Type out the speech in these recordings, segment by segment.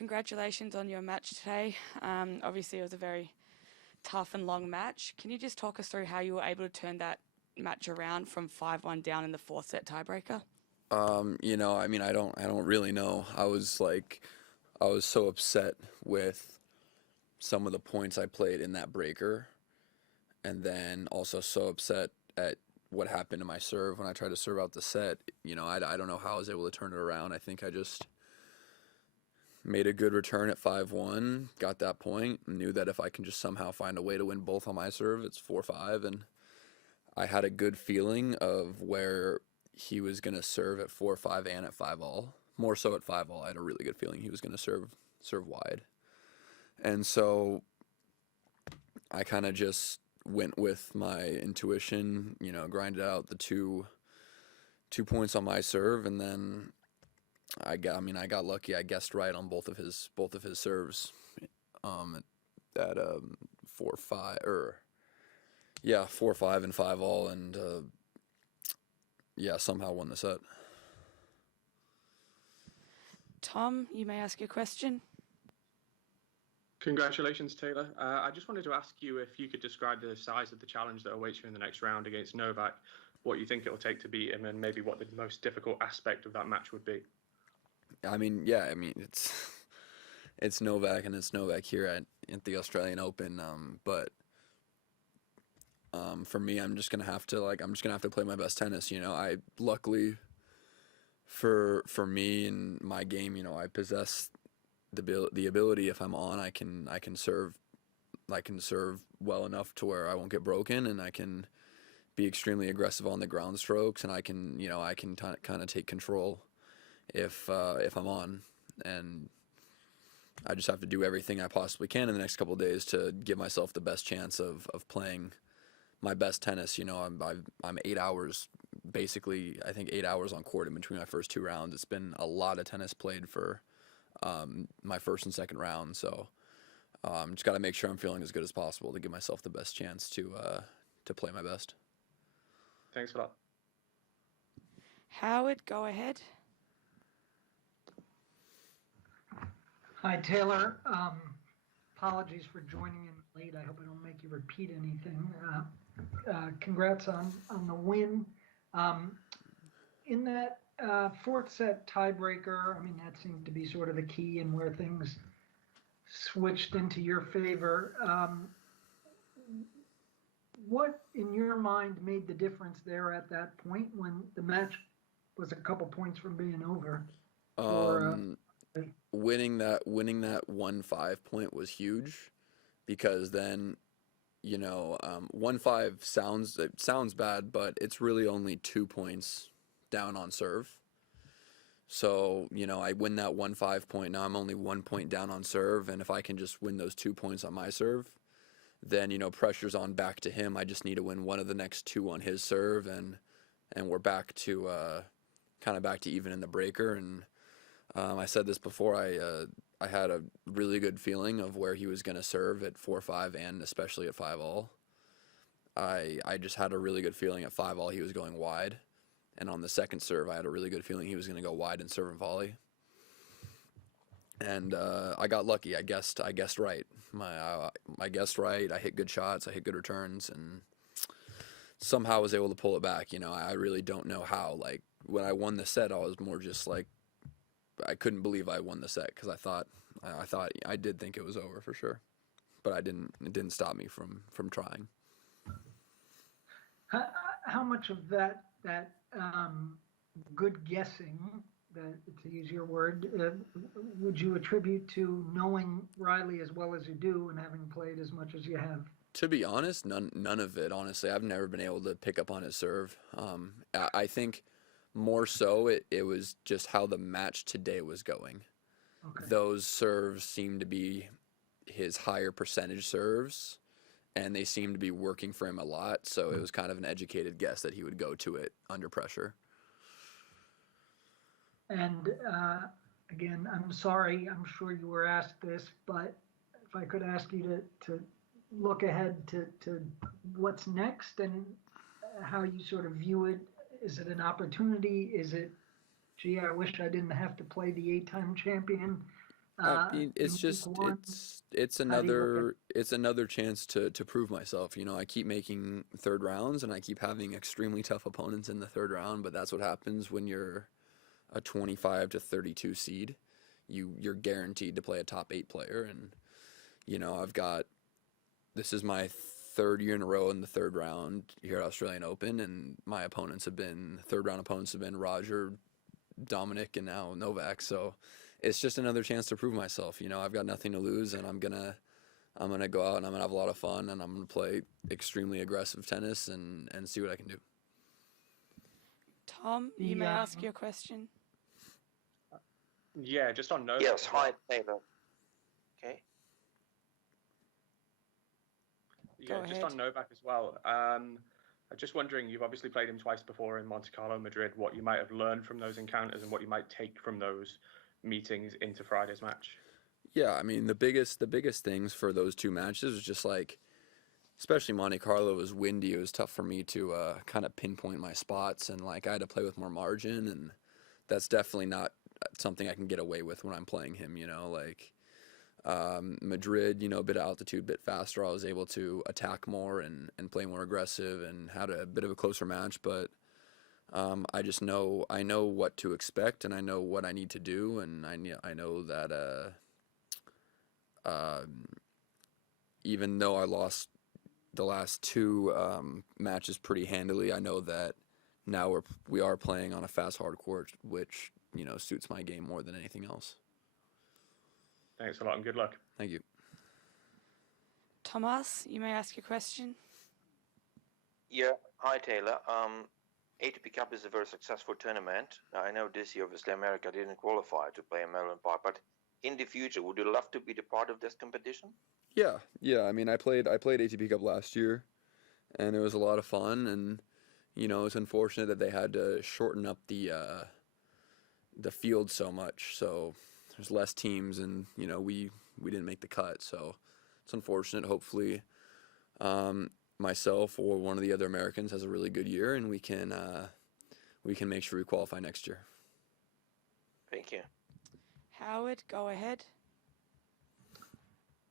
congratulations on your match today. Obviously, it was a very tough and long match. Can you just talk us through how you were able to turn that match around from 5-1 down in the fourth set tiebreaker? I don't really know. I was so upset with some of the points I played in that breaker, and then also so upset at what happened to my serve when I tried to serve out the set. I don't know how I was able to turn it around. I think I just made a good return at 5-1, got that point, knew that if I can just somehow find a way to win both on my serve, it's 4-5, and I had a good feeling of where he was going to serve at 4-5 and at 5-all. More so at 5-all, I had a really good feeling he was going to serve wide. And so I kind of just went with my intuition, grinded out the two points on my serve, and then I got lucky. I guessed right on both of his serves, at 4-5 4-5 and 5-all, and somehow won the set. Tom, you may ask your question. Congratulations, Taylor. I just wanted to ask you if you could describe the size of the challenge that awaits you in the next round against Novak, what you think it will take to beat him, and maybe what the most difficult aspect of that match would be. It's Novak, and it's Novak here at the Australian Open. But for me, I'm just gonna have to play my best tennis. I luckily for me and my game, I possess the ability. If I'm on, I can serve well enough to where I won't get broken, and I can be extremely aggressive on the ground strokes, and I can kind of take control if I'm on, and I just have to do everything I possibly can in the next couple of days to give myself the best chance of playing my best tennis. I'm 8 hours, basically, I think 8 hours on court in between my first two rounds. It's been a lot of tennis played for my first and second round, so just got to make sure I'm feeling as good as possible to give myself the best chance to play my best. Thanks a lot. Howard, go ahead. Hi, Taylor. Apologies for joining in late. I hope I don't make you repeat anything. Congrats on the win. In that fourth set tiebreaker, that seemed to be sort of the key and where things switched into your favor. What, in your mind, made the difference there at that point when the match was a couple points from being over? Winning that 1-5 point was huge, because then 1-5 sounds bad, but it's really only 2 points down on serve. So I win that 1-5 point. Now I'm only 1 point down on serve, and if I can just win those 2 points on my serve, then pressure's on back to him. I just need to win one of the next two on his serve, and we're back to kind of back to even in the breaker. And I said this before, I had a really good feeling of where he was going to serve at 4-5 and especially at 5-all. I just had a really good feeling at 5-all he was going wide, and on the second serve I had a really good feeling he was going to go wide and serve and volley. And I got lucky. I guessed right. I guessed right. I hit good shots. I hit good returns, and somehow was able to pull it back. I really don't know how. Like, when I won the set, I was more just like, I couldn't believe I won the set, because I did think it was over for sure, but It didn't stop me from trying. How much of that good guessing, to use your word, would you attribute to knowing Reilly as well as you do and having played as much as you have? To be honest, none of it. Honestly, I've never been able to pick up on his serve. I think more so it was just how the match today was going. Okay. Those serves seemed to be his higher percentage serves, and they seemed to be working for him a lot. So it was kind of an educated guess that he would go to it under pressure. And again, I'm sorry, I'm sure you were asked this, but if I could ask you to look ahead to what's next and how you sort of view it. Is it an opportunity? Is it, gee, I wish I didn't have to play the 8-time champion? I mean, in it's week just one? it's How do you look at? another chance to prove myself. You know, I keep making third rounds and I keep having extremely tough opponents in the third round, but that's what happens when you're a 25 to 32 seed. You're guaranteed to play a top 8 player, and you know, this is my third year in a row in the third round here at Australian Open, and my third round opponents have been Roger, Dominic, and now Novak. So it's just another chance to prove myself. You know, I've got nothing to lose, and I'm gonna go out and I'm gonna have a lot of fun, and I'm gonna play extremely aggressive tennis and see what I can do. Tom, you may ask your question. Yeah, just on Novak. Yes, hi, Taylor. Okay. Yeah, just on Novak as well. I'm just wondering, you've obviously played him twice before in Monte Carlo, Madrid, what you might have learned from those encounters and what you might take from those meetings into Friday's match. Yeah, I mean the biggest things for those two matches was just like, especially Monte Carlo was windy. It was tough for me to kind of pinpoint my spots, and like I had to play with more margin, and that's definitely not something I can get away with when I'm playing him. You know, like Madrid, you know, a bit of altitude, bit faster. I was able to attack more and play more aggressive and had a bit of a closer match, but I know what to expect, and I know what I need to do, and I know that even though I lost the last two matches pretty handily, I know that now we are playing on a fast hard court, which, you know, suits my game more than anything else. Thanks a lot and good luck. Thank you. Thomas, you may ask your question. Yeah, hi, Taylor. ATP Cup is a very successful tournament. Now, I know this year, obviously, America didn't qualify to play in Melbourne Park, but in the future, would you love to be the part of this competition? Yeah. I mean, I played ATP Cup last year, and it was a lot of fun. And you know, it's unfortunate that they had to shorten up the field so much. So there's less teams, and you know, we didn't make the cut. So it's unfortunate. Hopefully, myself or one of the other Americans has a really good year, and we can make sure we qualify next year. Thank you. Howard, go ahead.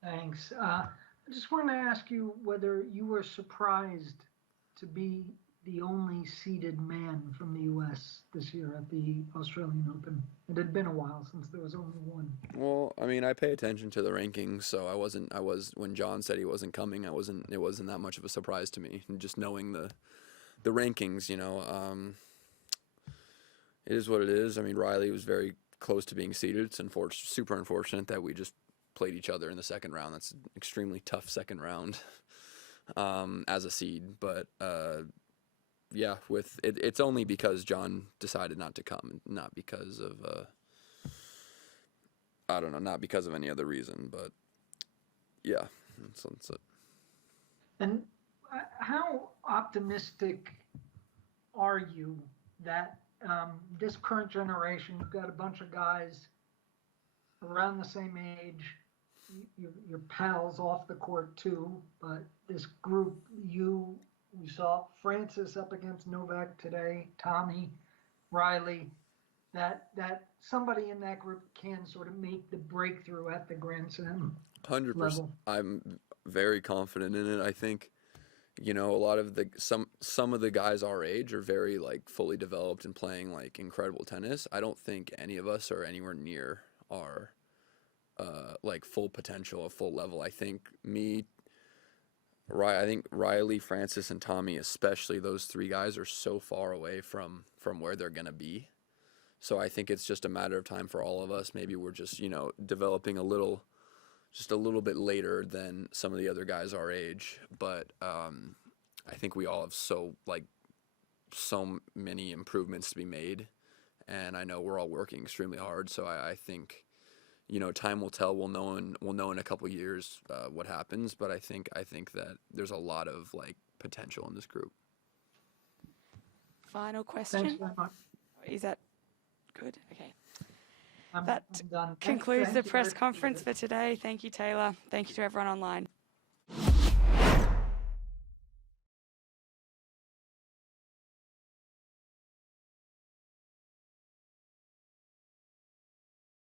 Thanks. I just wanted to ask you whether you were surprised to be the only seeded man from the U.S. this year at the Australian Open. It had been a while since there was only one. Well, I mean, I pay attention to the rankings, so when John said he wasn't coming, it wasn't that much of a surprise to me. And just knowing the rankings, you know, it is what it is. I mean, Reilly was very close to being seeded. It's super unfortunate that we just played each other in the second round. That's an extremely tough second round as a seed, but yeah, it's only because John decided not to come, not because of I don't know, not because of any other reason, but yeah, that's it. And how optimistic are you that this current generation, you've got a bunch of guys around the same age, your pals off the court too, but this group, we saw Francis up against Novak today, Tommy, Reilly, that somebody in that group can sort of make the breakthrough at the Grand Slam 100%. level. I'm very confident in it. I think, you know, a lot of some of the guys our age are very like fully developed and playing like incredible tennis. I don't think any of us are anywhere near our like full potential, a full level. I think Reilly, Francis, and Tommy, especially those three guys, are so far away from where they're gonna be. So I think it's just a matter of time for all of us. Maybe we're just, you know, developing just a little bit later than some of the other guys our age. But I think we all have so many improvements to be made, and I know we're all working extremely hard. So I think, you know, time will tell. We'll know in a couple of years what happens. But I think that there's a lot of like potential in this group. Final question. Thanks very much. Is that good? Okay. I'm That done. concludes Thank the you press very much. conference for today. Thank you, Taylor. Thank you to everyone online.